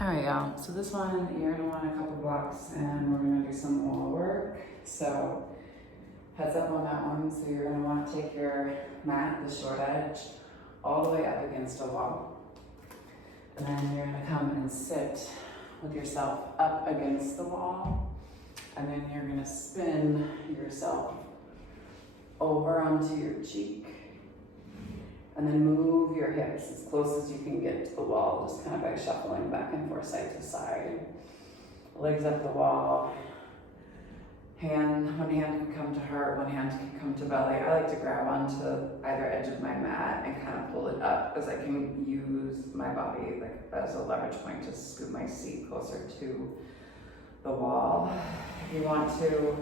All right, y'all. So this one, you're gonna want a couple blocks and we're gonna do some wall work. So heads up on that one. So you're gonna want to take your mat, the short edge, all the way up against a wall. And then you're gonna come and sit with yourself up against the wall. And then you're gonna spin yourself over onto your cheek. And then move your hips as close as you can get to the wall, just kind of by shuffling back and forth side to side. Legs up the wall. One hand can come to heart, one hand can come to belly. I like to grab onto either edge of my mat and kind of pull it up as I can use my body like as a leverage point to scoop my seat closer to the wall. If you want to,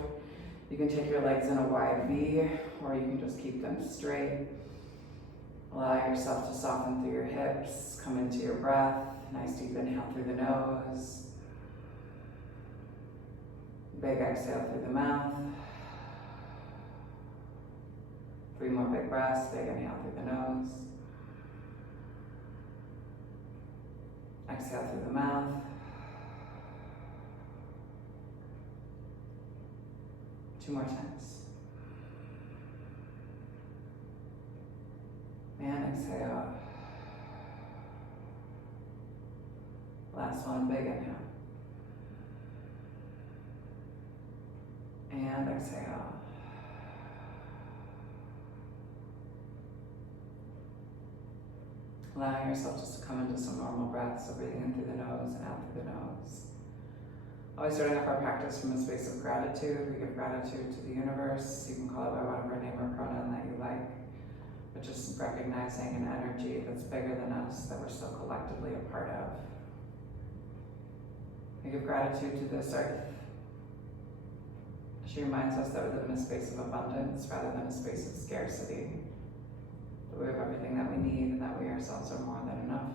you can take your legs in a wide V, or you can just keep them straight. Allow yourself to soften through your hips, come into your breath. Nice deep inhale through the nose. Big exhale through the mouth. 3 more big breaths, big inhale through the nose. Exhale through the mouth. 2 more times. And exhale. Last one, big inhale. And exhale. Allowing yourself just to come into some normal breaths, so breathing in through the nose and out through the nose. Always starting off our practice from a space of gratitude. We give gratitude to the universe. You can call it by whatever name or pronoun that you like. But just recognizing an energy that's bigger than us, that we're still collectively a part of. We give gratitude to this earth. She reminds us that we live in a space of abundance rather than a space of scarcity. That we have everything that we need and that we ourselves are more than enough.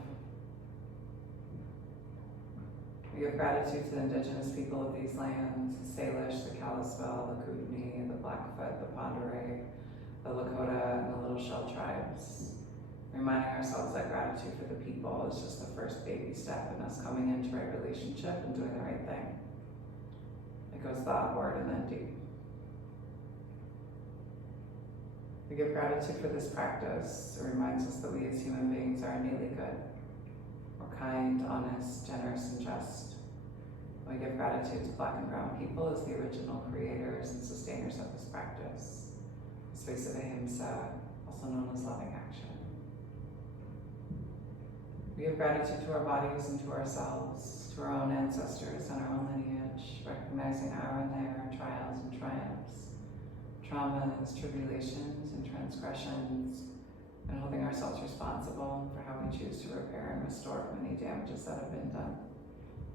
We give gratitude to the indigenous people of these lands, the Salish, the Kalispel, the Kootenai, the Blackfoot, the Pend Oreille, the Lakota, and the Little Shell tribes. Reminding ourselves that gratitude for the people is just the first baby step in us coming into right relationship and doing the right thing. It goes thought, word, and then deed. We give gratitude for this practice. It reminds us that we as human beings are innately good. We're kind, honest, generous, and just. We give gratitude to Black and Brown people as the original creators and sustainers of this practice. The space of ahimsa, also known as loving action. We give gratitude to our bodies and to ourselves, to our own ancestors and our own lineage, recognizing our and their trials and triumphs, traumas, tribulations, and transgressions, and holding ourselves responsible for how we choose to repair and restore from any damages that have been done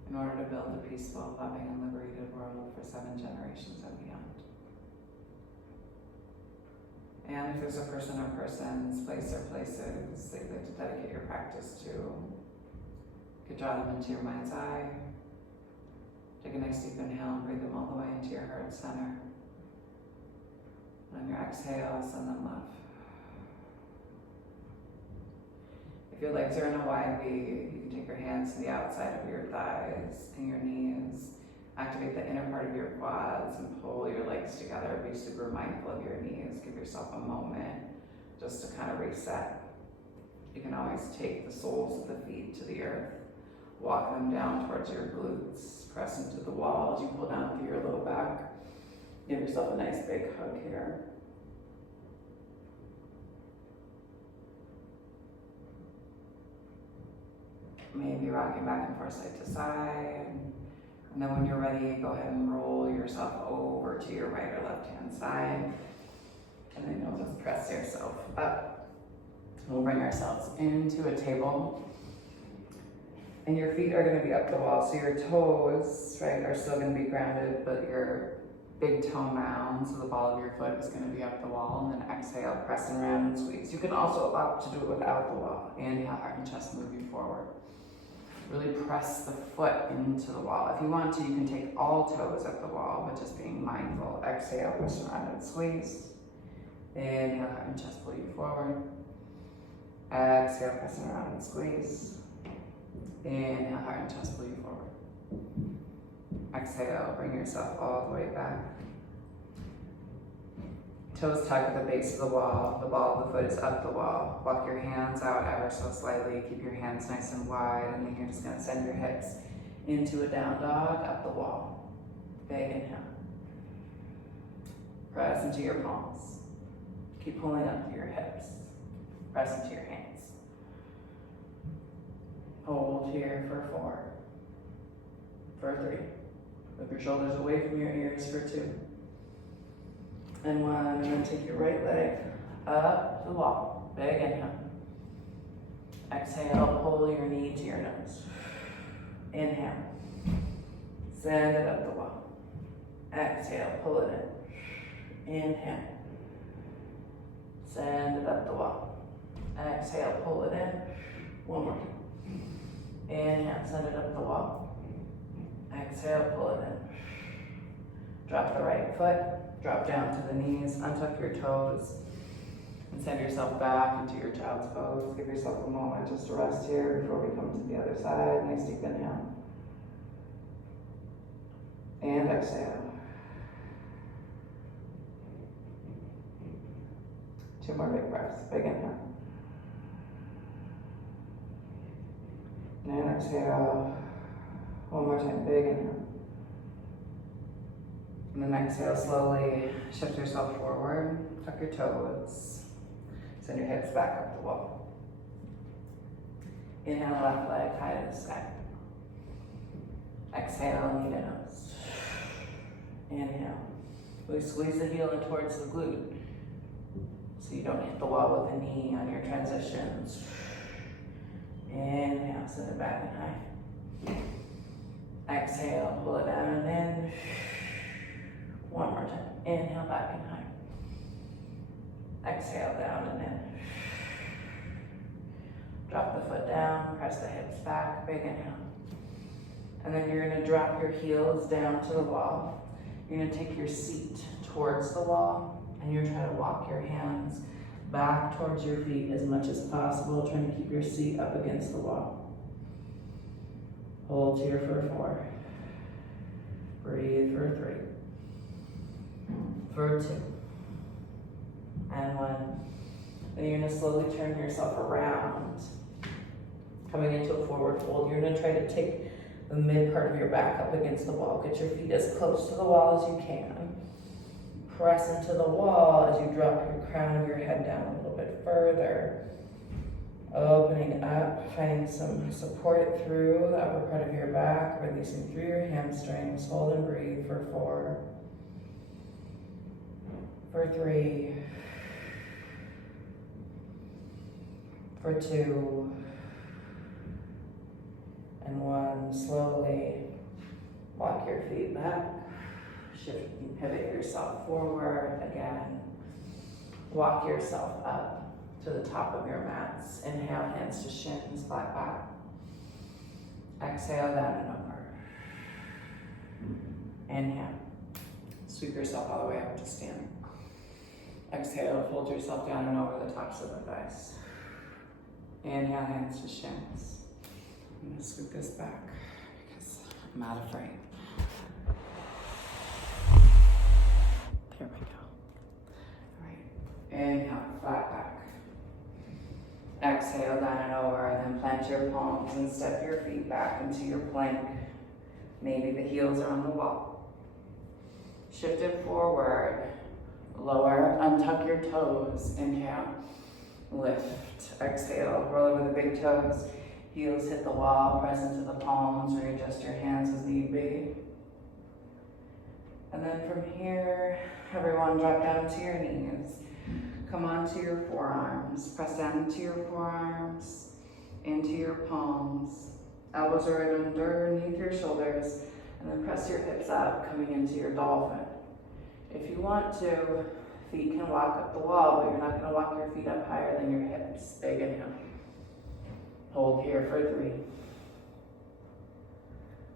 in order to build a peaceful, loving, and liberated world for 7 generations and beyond. And if there's a person or persons, place or places that you'd like to dedicate your practice to, you could draw them into your mind's eye. Take a nice deep inhale and breathe them all the way into your heart center. And on your exhale, send them love. If your legs are in a wide V, you can take your hands to the outside of your thighs and your knees. Activate the inner part of your quads and pull your legs together. Be super mindful of your knees. Give yourself a moment just to kind of reset. You can always take the soles of the feet to the earth. Walk them down towards your glutes. Press into the wall as you pull down through your low back. Give yourself a nice big hug here. Maybe rocking back and forth side to side. And then when you're ready, go ahead and roll yourself over to your right or left hand side. And then you'll just press yourself up. We'll bring ourselves into a table. And your feet are going to be up the wall. So your toes, right, are still going to be grounded, but your big toe mound, so the ball of your foot is going to be up the wall. And then exhale, press and round and squeeze. You can also opt to do it without the wall. Inhale, heart and chest moving forward. Really press the foot into the wall. If you want to, you can take all toes up the wall, but just being mindful. Exhale, push around and squeeze. Inhale, heart and chest pull you forward. Exhale, press around and squeeze. Inhale, heart and chest pull you forward. Exhale, bring yourself all the way back. Toes tuck at the base of the wall. The ball of the foot is up the wall. Walk your hands out ever so slightly. Keep your hands nice and wide, and then you're just gonna send your hips into a down dog, up the wall. Big inhale. Press into your palms. Keep pulling up through your hips. Press into your hands. Hold here for 4. For 3. Move your shoulders away from your ears for 2. And 1, and then take your right leg up the wall. Big inhale. Exhale, pull your knee to your nose. Inhale. Send it up the wall. Exhale, pull it in. Inhale. Send it up the wall. Exhale, pull it in. One more time. Inhale, send it up the wall. Exhale, pull it in. Drop the right foot. Drop down to the knees, untuck your toes, and send yourself back into your child's pose. Give yourself a moment just to rest here before we come to the other side. Nice deep inhale. And exhale. 2 more big breaths. Big inhale. And exhale. One more time. Big inhale. And then exhale, slowly shift yourself forward, tuck your toes, send your hips back up the wall. Inhale, left leg high to the sky. Exhale, knee to nose. Inhale. We squeeze the heel in towards the glute so you don't hit the wall with the knee on your transitions. Inhale, send it back and high. Exhale, pull it down and in. One more time. Inhale, back and high. Exhale, down and in. Drop the foot down, press the hips back, big inhale. And then you're gonna drop your heels down to the wall. You're gonna take your seat towards the wall, and you're trying to walk your hands back towards your feet as much as possible, trying to keep your seat up against the wall. Hold here for 4. Breathe for 3. For 2. And 1. Then you're gonna slowly turn yourself around, coming into a forward fold. You're gonna try to take the mid part of your back up against the wall. Get your feet as close to the wall as you can. Press into the wall as you drop your crown of your head down a little bit further. Opening up, finding some support through the upper part of your back, releasing through your hamstrings. Hold and breathe for 4. For 3. For 2. And 1. Slowly walk your feet back. Shift and pivot yourself forward again. Walk yourself up to the top of your mats. Inhale, hands to shins, flat back. Exhale, down and over. Inhale. Sweep yourself all the way up to standing. Exhale, fold yourself down and over the tops of the thighs. Inhale, hands to shins. I'm gonna scoop this back because I'm not afraid. There we go. All right. Inhale, flat back. Exhale, down and over, and then plant your palms and step your feet back into your plank. Maybe the heels are on the wall. Shift it forward. Lower, untuck your toes. Inhale, lift. Exhale, roll over the big toes. Heels hit the wall, press into the palms, readjust your hands as need be. And then from here, everyone drop down to your knees. Come onto your forearms. Press down into your forearms, into your palms. Elbows are right underneath your shoulders. And then press your hips up, coming into your dolphin. If you want to, feet can walk up the wall, but you're not going to walk your feet up higher than your hips. Big inhale. Hold here for 3.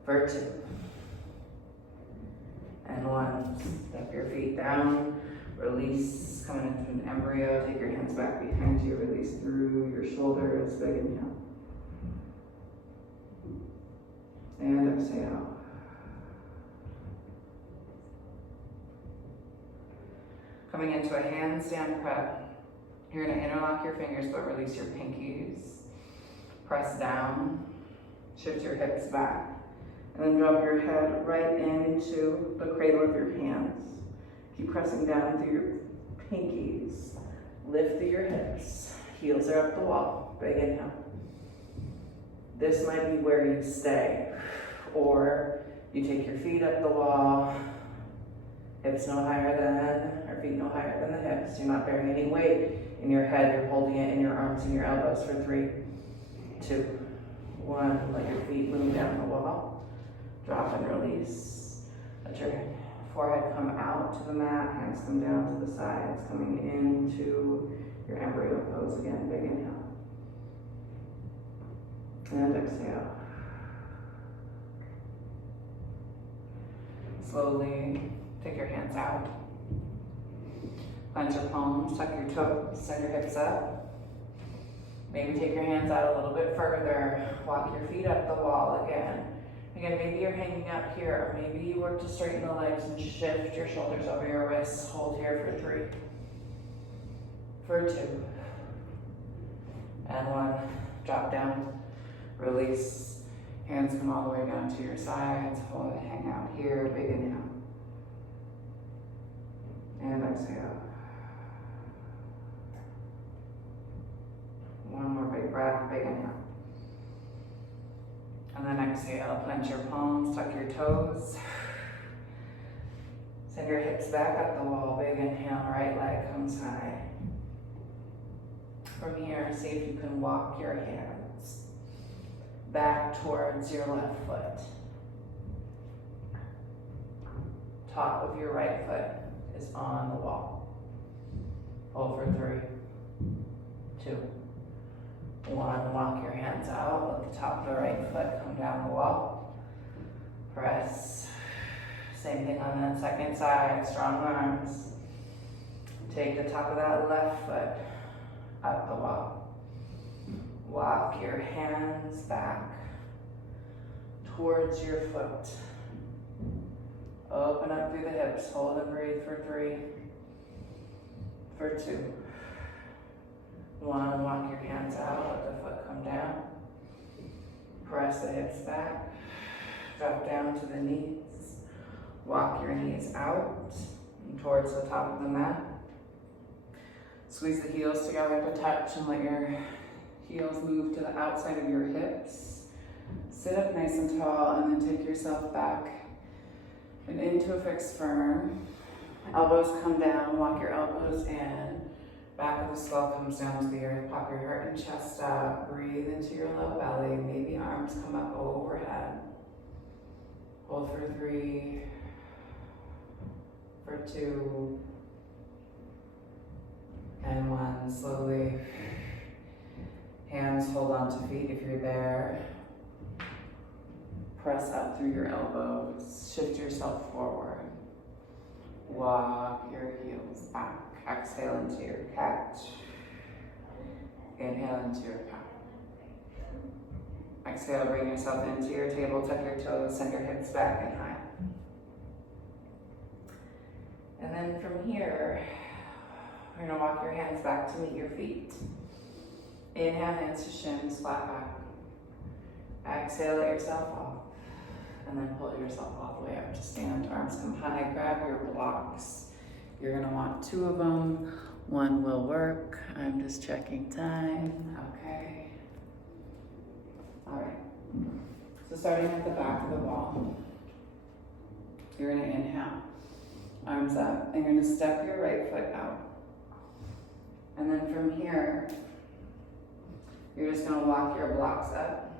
For 2. And 1. Step your feet down. Release, coming into an embryo. Take your hands back behind you. Release through your shoulders. Big inhale. exhale. Coming into a handstand prep, you're gonna interlock your fingers but release your pinkies. Press down, shift your hips back, and then drop your head right into the cradle of your hands. Keep pressing down through your pinkies. Lift through your hips. Heels are up the wall. Big inhale. This might be where you stay, or you take your feet up the wall, hips no higher than, or feet no higher than the hips. You're not bearing any weight in your head. You're holding it in your arms and your elbows for 3, 2, 1. Let your feet lean down the wall. Drop and release. Let your forehead come out to the mat, hands come down to the sides, coming into your embryo pose again. Big inhale. And exhale. Slowly take your hands out. Plant your palms, tuck your toes, send your hips up. Maybe take your hands out a little bit further. Walk your feet up the wall again. Again, maybe you're hanging out here, or maybe you work to straighten the legs and shift your shoulders over your wrists. Hold here for 3, for 2, and 1. Drop down, release. Hands come all the way down to your sides. Hold it, hang out here. Big inhale. And exhale. One more big breath, big inhale. And then exhale, plant your palms, tuck your toes. Send your hips back up the wall, big inhale, right leg comes high. From here, see if you can walk your hands back towards your left foot. Top of your right foot is on the wall. Hold for 3, 2, 1. Walk your hands out. Let the top of the right foot come down the wall. Press. Same thing on the second side. Strong arms. Take the top of that left foot up the wall. Walk your hands back towards your foot. Open up through the hips. Hold and breathe for 3, for 2, 1. Walk your hands out. Let the foot come down. Press the hips back. Drop down to the knees. Walk your knees out and towards the top of the mat. Squeeze the heels together to touch and let your heels move to the outside of your hips. Sit up nice and tall and then take yourself back and into a fixed firm. Elbows come down, walk your elbows in. Back of the skull comes down to the earth. Pop your heart and chest up. Breathe into your low belly. Maybe arms come up overhead. Hold for 3, for 2, and 1. Slowly. Hands hold on to feet if you're there. Press up through your elbows. Shift yourself forward. Walk your heels back. Exhale into your cat. Inhale into your cat. Exhale, bring yourself into your table. Tuck your toes, send your hips back and high. And then from here, we're gonna walk your hands back to meet your feet. Inhale, hands to shins, flat back. Exhale, let yourself off. And then pull yourself all the way up to stand. Arms come high, grab your blocks. You're gonna want 2 of them. 1 will work. I'm just checking time. Okay. All right. So starting at the back of the wall, you're gonna inhale, arms up, and you're gonna step your right foot out. And then from here, you're just gonna walk your blocks up,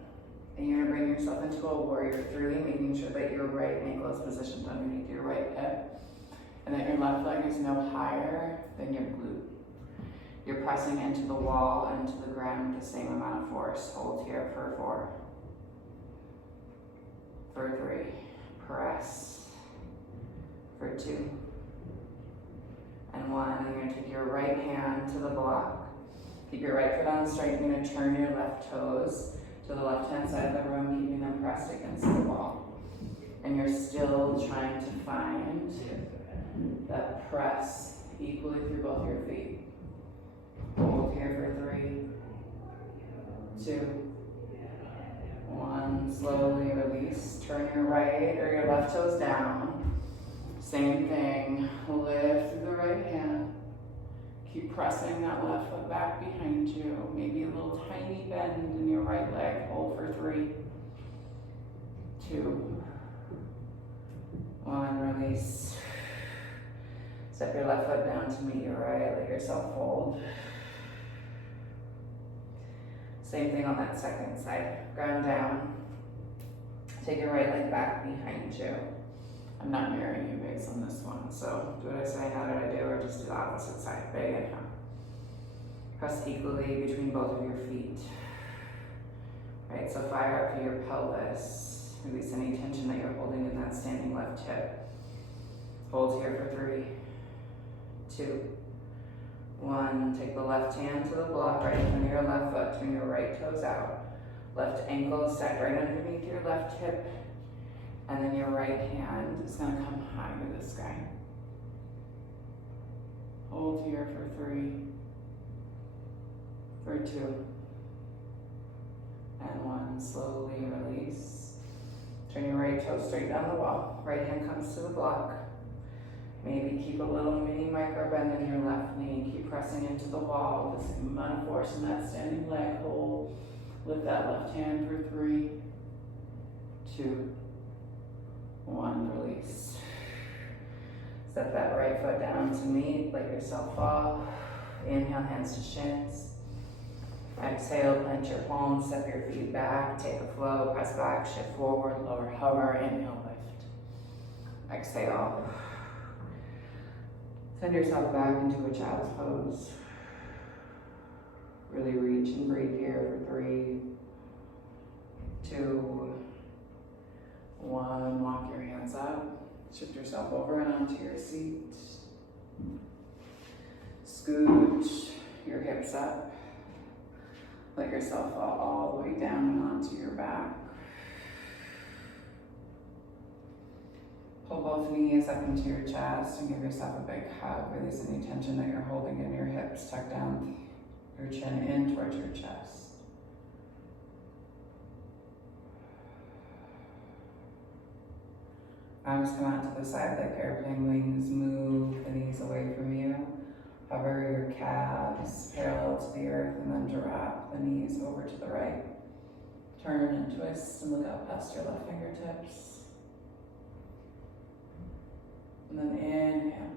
and you're gonna bring yourself into a warrior 3, making sure that your right ankle is positioned underneath your right hip, and that your left leg is no higher than your glute. You're pressing into the wall and to the ground with the same amount of force. Hold here for 4, for 3, press, for 2, and 1. And you're gonna take your right hand to the block. Keep your right foot on straight. You're gonna turn your left toes to the left-hand side of the room, keeping them pressed against the wall. find that press equally through both your feet. Hold here for 3, 2, 1. Slowly release. Turn your right or your left toes down. Same thing. Lift through the right hand. Keep pressing that left foot back behind you. Maybe a little tiny bend in your right leg. Hold for 3, 2, 1. Release. Step your left foot down to meet your right. Let yourself fold. Same thing on that second side. Ground down. Take your right leg back behind you. I'm not mirroring you guys on this one, so do what I say, how did I do, or just do the opposite side. Big inhale. Press equally between both of your feet. Right, so fire up through your pelvis. Release any tension that you're holding in that standing left hip. Hold here for 3, 2, 1. Take the left hand to the block, right under your left foot, turn your right toes out. Left ankle stacked right underneath your left hip. And then your right hand is going to come high to the sky. Hold here for 3, for 2, and 1. Slowly release. Turn your right toe straight down the wall. Right hand comes to the block. Maybe keep a little mini micro bend in your left knee. Keep pressing into the wall with the same amount of force in that standing leg. Hold. Lift that left hand for 3, 2, 1. Release. Step that right foot down to meet. Let yourself fall. Inhale, hands to shins. Exhale, plant your palms, step your feet back, take a flow, press back, shift forward, lower, hover, inhale, lift. Exhale. Send yourself back into a child's pose. Really reach and breathe here for 3, 2, 1. Walk your hands up. Shift yourself over and onto your seat. Scooch your hips up. Let yourself fall all the way down and onto your back. Pull both knees up into your chest and give yourself a big hug. Release any tension that you're holding in your hips. Tuck down your chin in towards your chest. Arms come out to the side like airplane wings. Move the knees away from you. Hover your calves parallel to the earth and then drop the knees over to the right. Turn and twist and look out past your left fingertips. And then inhale.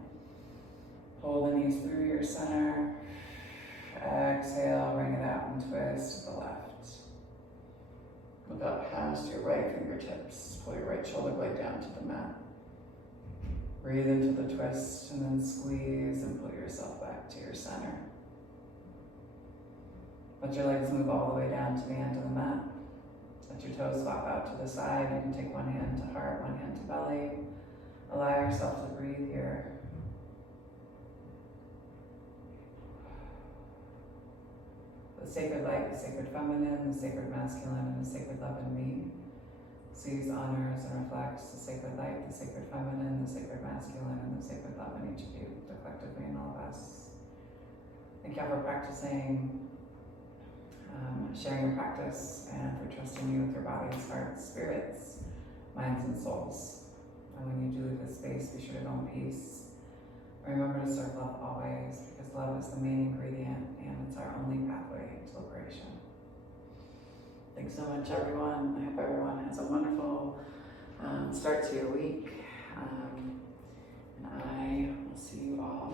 Pull the knees through your center. Exhale, bring it out and twist to the left. Look up past your right fingertips. Pull your right shoulder blade down to the mat. Breathe into the twist and then squeeze and pull yourself back to your center. Let your legs move all the way down to the end of the mat. Let your toes swap out to the side. You can take one hand to heart, one hand to belly. Allow yourself to breathe here. The sacred light, the sacred feminine, the sacred masculine, and the sacred love in me sees, honors, and reflects the sacred light, the sacred feminine, the sacred masculine, and the sacred love in each of you, the collective me and all of us. Thank you all for practicing, sharing your practice, and for trusting me with your bodies, hearts, spirits, minds, and souls. And when you do leave this space, be sure to go in peace. Remember to serve love always, because love is the main ingredient, and it's our only pathway to liberation. Thanks so much, everyone. I hope everyone has a wonderful start to your week. And I will see you all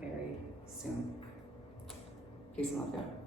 very soon. Peace and love, yeah.